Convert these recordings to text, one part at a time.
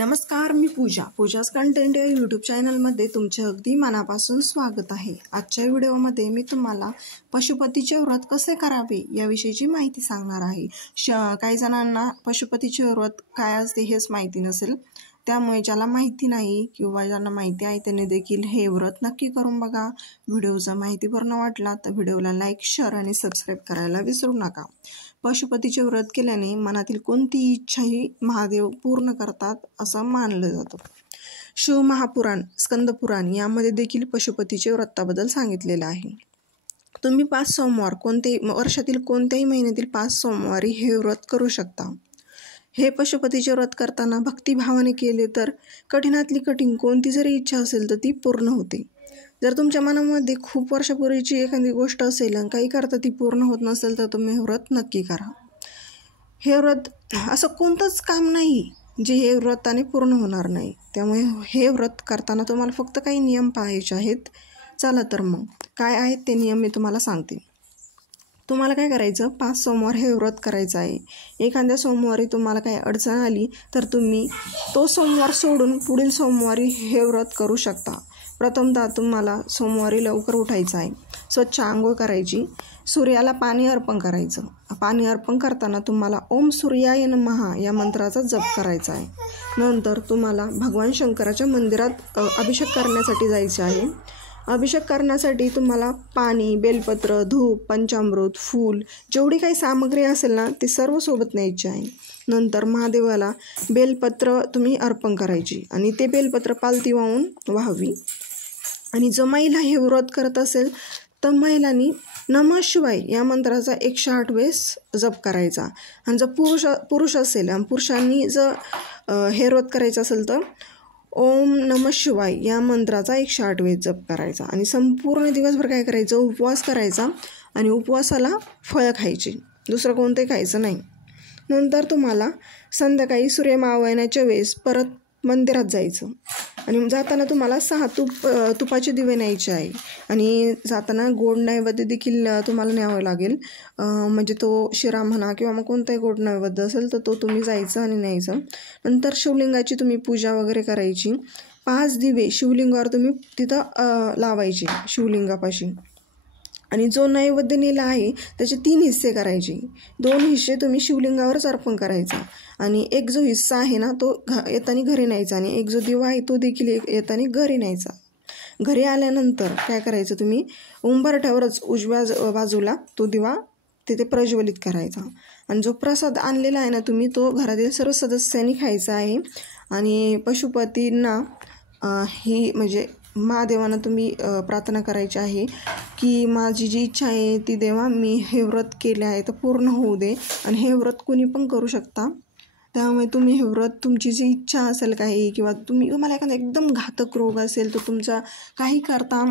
नमस्कार, मी पूजाच कंटेंट या यूट्यूब चॅनलमध्ये तुमचे अगदी मनापासून स्वागत आहे। आजच्या व्हिडिओमध्ये मी तुम्हाला पशुपतीचे व्रत कसे करावे याविषयीची माहिती सांगणार आहे। काही जणांना पशुपतीचे व्रत काय असते हेच माहिती नसेल, त्यामुळे ज्याला माहिती नाही किंवा ज्यांना माहिती आहे त्यांनी देखील हे व्रत नक्की करून बघा। व्हिडिओचा माहितीपूर्ण वाटला तर व्हिडिओला लाईक, शेअर आणि सबस्क्राईब करायला विसरू नका। पशुपतीचे व्रत केल्याने मनातील कोणतीही इच्छाही महादेव पूर्ण करतात असं मानलं जातं। शिवमहापुराण, स्कंदपुराण यामध्ये देखील पशुपतीचे व्रताबद्दल सांगितलेलं आहे। तुम्ही 5 सोमवार वर्षातील कोणत्याही महिन्यातील 5 सोमवारी हे व्रत करू शकता। हे पशुपतीचे व्रत करताना भक्तिभावाने केले तर कठीणातली कठीण कोणती जरी इच्छा असेल तर ती पूर्ण होते। जर तुमच्या मनामध्ये खूप वर्षापूर्वीची एखादी गोष्ट असेल आणि काही करता ती पूर्ण होत नसेल तर तुम्ही हे व्रत नक्की करा। हे व्रत असं कोणतंच काम नाही जे हे व्रताने पूर्ण होणार नाही, त्यामुळे हे व्रत करताना तुम्हाला फक्त काही नियम पाळायचे आहेत। चला तर मग काय आहेत ते नियम मी तुम्हाला सांगते। तुम्हाला काय करायचं, 5 सोमवार हे व्रत करायचं आहे। एखाद्या सोमवारी तुम्हाला काही अडचण आली तर तुम्ही तो सोमवार सोडून पुढील सोमवारी हे व्रत करू शकता। प्रथमतः तुम्हाला सोमवारी लवकर उठायचं आहे, स्वच्छ आंघोळ करायची, सूर्याला पाणी अर्पण करायचं। पाणी अर्पण करताना तुम्हाला ओम सूर्याय नमः या मंत्राचा जप करायचा आहे। नंतर तुम्हाला भगवान शंकराच्या मंदिरात अभिषेक करण्यासाठी जायचे आहे। अभिषेक करण्यासाठी तुम्हाला पाणी, बेलपत्र, धूप, पंचामृत, फूल जेवढी काही सामग्री असेल ना ते सर्व सोबत न्यायचे आहे। नंतर महादेवाला बेलपत्र तुम्ही अर्पण करायची आणि ते बेलपत्र पालथी वाहून व्हावी। आणि जो महिला हे व्रत करत असेल तर महिलांनी नमः शिवाय या मंत्राचा 108 वेळेस जप करायचा। आणि जर पुरुष असेल आणि पुरुषांनी जर हे व्रत करायचं असेल तर ओम नमः शिवाय या मंत्राचा 108 वेळेस जप करायचा। आणि संपूर्ण दिवसभर काय करायचं, उपवास करायचा आणि उपवासाला फळं खायची, दुसरं कोणते खायचं नाही। नंतर तुम्हाला संध्याकाळी सूर्य मावळण्याच्या वेळेस परत मंदिरात जायचं आणि जाताना तुम्हाला 6 तुपाचे दिवे न्यायचे आहे। आणि जाताना गोड नैवेद्य देखील तुम्हाला न्यावं लागेल, म्हणजे तो शिरा म्हणा किंवा मग कोणताही गोड नैवेद्य असेल तर तो तुम्ही जायचं आणि न्यायचं। नंतर शिवलिंगाची तुम्ही पूजा वगैरे करायची। 5 दिवे शिवलिंगावर तुम्ही तिथं लावायचे शिवलिंगापाशी। आणि जो नैवेद्य नेला आहे त्याचे 3 हिस्से करायचे। 2 हिस्से तुम्ही शिवलिंगावरच अर्पण करायचा आणि एक जो हिस्सा आहे ना तो येताना घरी न्यायचा आणि एक जो दिवा आहे तो देखील येताना घरी न्यायचा। घरी आल्यानंतर काय करायचं, तुम्ही उंबरठ्यावरच उजव्या बाजूला तो दिवा तिथे प्रज्वलित करायचा। आणि जो प्रसाद आणलेला आहे ना तुम्ही तो घरातील सर्व सदस्यांनी खायचा आहे। आणि पशुपतींना ही म्हणजे महादेवांना तुम्ही प्रार्थना करायची आहे की माझी जी इच्छा आहे ती देवा मी हे व्रत केले आहे तर पूर्ण होऊ दे। आणि हे व्रत कोणी पण करू शकता, त्यामुळे तुम्ही हे व्रत तुमची जी इच्छा असेल काही किंवा तुम्हाला एखादा एकदम घातक रोग असेल तर तुमचा काही करता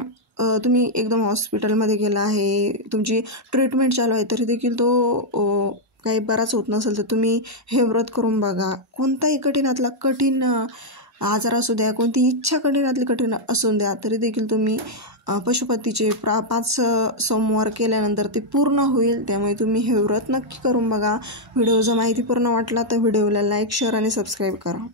तुम्ही एकदम हॉस्पिटलमध्ये गेला आहे, तुमची ट्रीटमेंट चालू आहे तरी देखील तो काही बराच होत नसेल तर तुम्ही हे व्रत करून बघा। कोणताही कठीणातला कठीण आजार असू द्या, कोणती इच्छा कठीणातली कठीण असून द्या तरी देखील तुम्ही पशुपतीचे 5 सोमवार केल्यानंतर ते पूर्ण होईल। त्यामुळे तुम्ही हे व्रत नक्की करून बघा। व्हिडिओ जर माहितीपूर्ण वाटला तर व्हिडिओला लाईक, शेअर आणि सबस्क्राईब करा।